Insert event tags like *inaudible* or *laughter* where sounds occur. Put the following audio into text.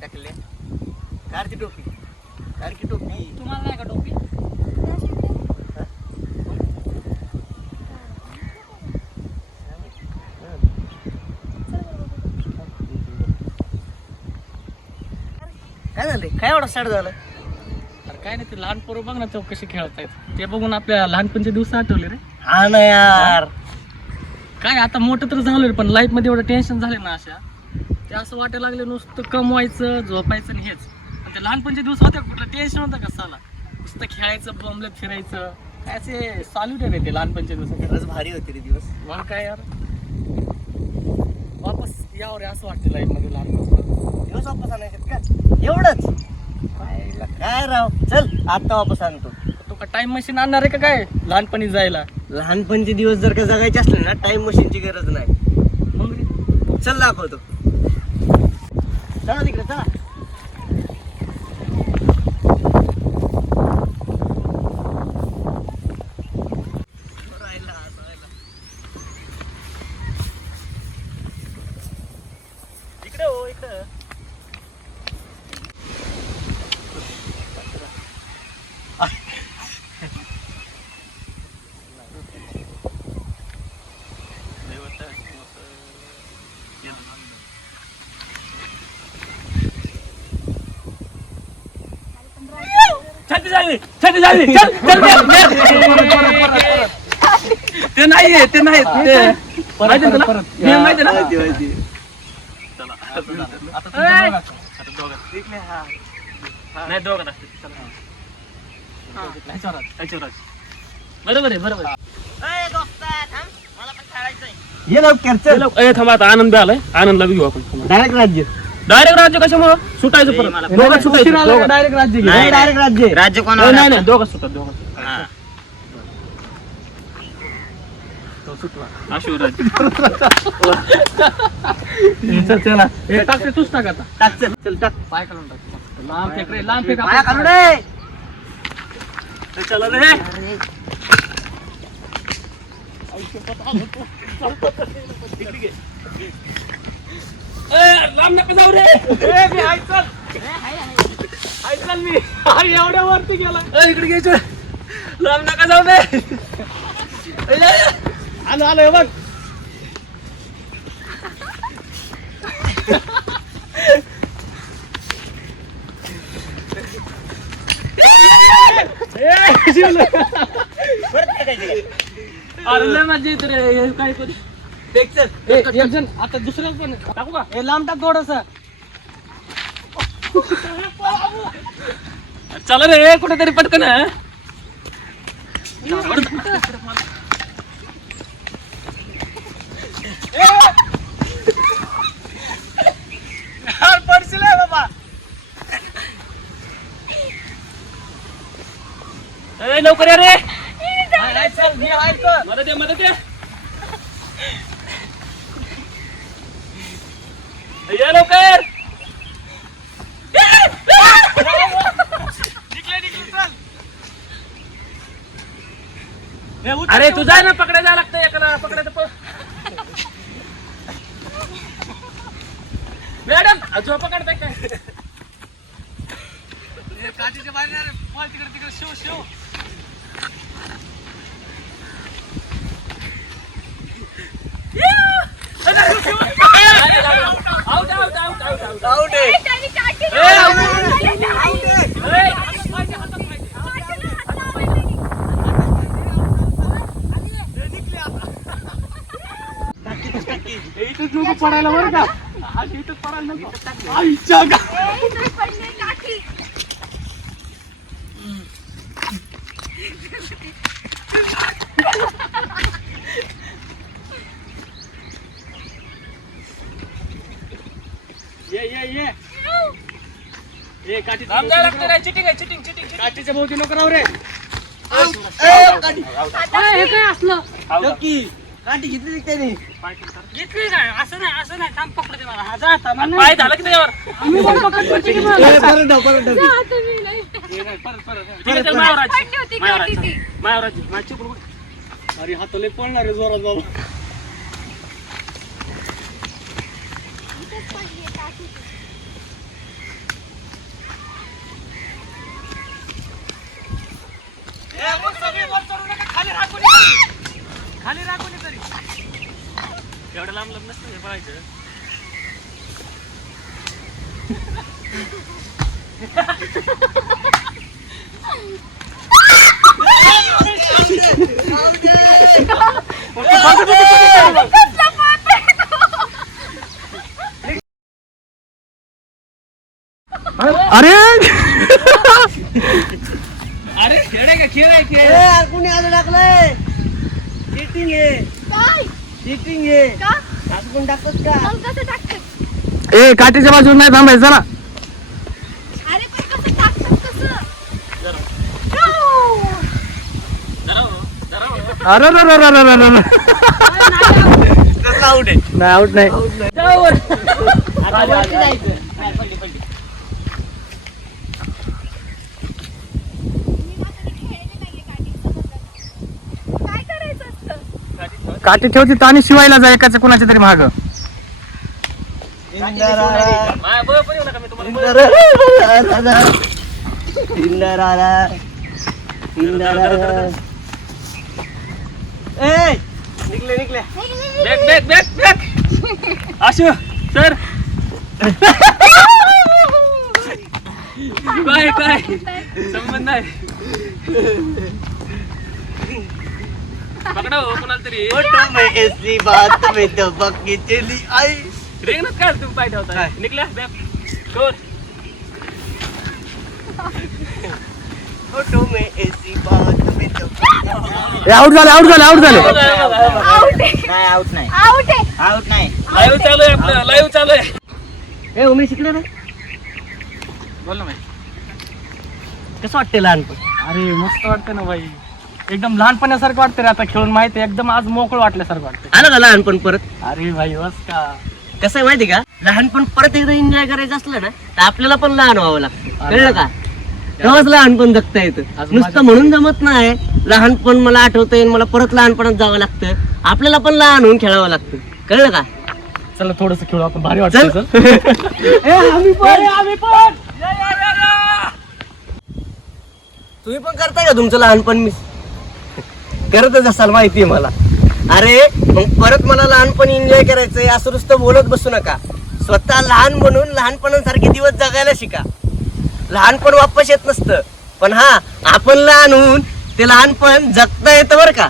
टाकले. कारची टोपी? कारची टोपी. तुम्हाला नाही का टोपी? काय झालं? काय एवढा साड झालं? अरे काय नाही ते लहान पोरं बघ ना तो कसे खेळतायत. ते बघून आपल्या लहानपणचे दिवस आठवले रे. हा ना यार. काय आता मोठं तर झालं रे पण लाईफमध्ये एवढं टेन्शन झाले ना अशा. ते असं वाटायला लागले नुसतं कमवायचं झोपायचं आणि हेच. पण ते लहानपणचे दिवस होते? कुठलं टेन्शन होतं का साला नुसतं खेळायचं बॉम्बलेत फिरायचं. काय असे चालू रे ते लहानपणचे दिवस. खरंच भारी होते रे दिवस. मग काय यार? वापस यावर रे असं वाटतं लाईफमध्ये लहानपण दिवस वापस आणायचे का? एवढंच. काय राव? चल आता वापस आणतो. तू का टाइम मशीन आणणार आहे का काय? लहानपणी जायला. लहानपणचे दिवस जर का जगायचे असले ना टाइम मशीनची गरज नाही. मग चल दाखवतो. चला तिकडे चला इकडे हो इकडे छाती झाली छाती झाली चल चल ते नाही ते नाही ते. माहिती ना? नाही असते बरोबर आहे बरोबर ये लवकर चल. ए थांबा आता आनंद आलाय. आनंदला घेऊ आपण. डायरेक्ट राज्य. डायरेक्ट राज्य कशामुळं? सुटायचं परत. दोघं सुटायचं डायरेक्ट राज्य नाही डायरेक्ट राज्य. राज्य कोण नाही नाही दोघं सुटत दोघं सुटतात. शिवराज चल चला. टाक ते तूच टाक आता. टाक चल. चल टाक. पाय काढून टाक. लांब फेक रे लांब फेक पाया काढू रे. चला. रे ए, *laughs* लांब नका जाऊ रे. ए, मी आहे, चल. मी. अरे, एवढ्या वरती गेला. ए, इकडे. घ्यायचं लांब नका जाऊ रे. आलो आलो हे बघ. अरे मजा येते रे. काय ए, एक जण आता दुसरं पण टाकू का? हे लांब टाक थोडस. चला रे कुठेतरी पटकन हं? पडशील बाबा. ए, लवकर या रे. चल मी आहे चल मदत मदत या लवकर अरे तू जाय ना पकडायला लागतं एकाला पकडायचं मॅडम अजून पकडताय काय काठीच्या बाहेर माल तिकडे तिकडे शिव शिव आउट पडायला बरं का? अशी इथं पडायला ये ये ये. ये काठी लागतं रे चिटिंग आहे चिटिंग चिटिंग काठीच्या भोवती नको राहू रे. की? काठी घेतली त्याने घेतली काय असं नाही असं नाही. थांब पकडते मला. हा जा आता पाय झालं की त्याच्यावर? परत डाव परत डाव परत परत ठीक आहे, चल, मायावर राज. मायावर राज, चल. मायावर राज. माझी चिपळूण. अरे हात लय पळणार रे जोरात बाबा. खाली राखून तरी एवढं लांब लांब नसतं हे बघायचं अरे! अरे खेळ आहे का? खेळ आहे खेळ. कुणी आलं टाकलंय? चिटिंग आहे. काय? चिटिंग आहे. का? असं कोण टाकतात का? मग कसं टाकतात ए काठीच्या बाजून नाही थांबायचं चला. अरे पण कसं टाकतात कसं जरा जाऊ. जरा जरा. अरे रे रे रे रे रे नाही आउट नाही. *laughs* आता वरती जायचं नाही, पडली, पडली. मी ना कधी खेळले नाहीये काठीचं म्हणलं. काय करायचं असतं काठी ठेवती ताणी शिवायला जा एकाच्या कुणाच्या तरी माग. निघले निघले आशु सर. *laughs* काय काय? संबंध नाही पकडा हो कोणाला तरी. फोटो में ऐसी बात में तो पक्की चली आई. रेंगणात काय तुम्ही पाय ठेवताय? काय? निघल्या बॅक कोण फोटो में ऐसी बात में तो आउट झाले आउट झाले आउट झाले. आउट आहे नाही आउट नाही? आउट आहे आउट नाही. लाईव्ह चालू आहे आपलं लाईव्ह चालू आहे. ए उमेश इकडे ना बोल ना भाई. कसं वाटते लहानपण? अरे मस्त वाटतं ना भाई. एकदम लहानपणासारखं वाटतं रे आता खेळून माहिती एकदम आज मोकळं वाटल्यासारखं वाटतं आलं का लहानपण परत? अरे भाई बस का? कसं आहे माहिती का? लहानपण परत एकदा एन्जॉय करायचं असलं ना तर आपल्याला पण लहान व्हावं लागतं. कळलं का? तेव्हाच लहानपण जगता येतं. नुसतं म्हणून जमत नाही. लहानपण मला आठवतंय मला परत लहानपणात जावं लागतं. आपल्याला पण लहान होऊन खेळावं लागतं. कळलं का? चला थोडस खेळू आपण. भारी वाटतं. *laughs* तुम्ही पण करताय का तुमचं लहानपण मिस करतच असाल माहितीये मला. अरे मग परत मला लहानपण एन्जॉय करायचंय असं नुसतं बोलत बसू नका. स्वतः लहान म्हणून लहानपणासारखे दिवस जगायला शिका. लहानपण वापस येत नसतं. पण हा आपण लहान होऊन ते लहानपण जगता येतं बरं का?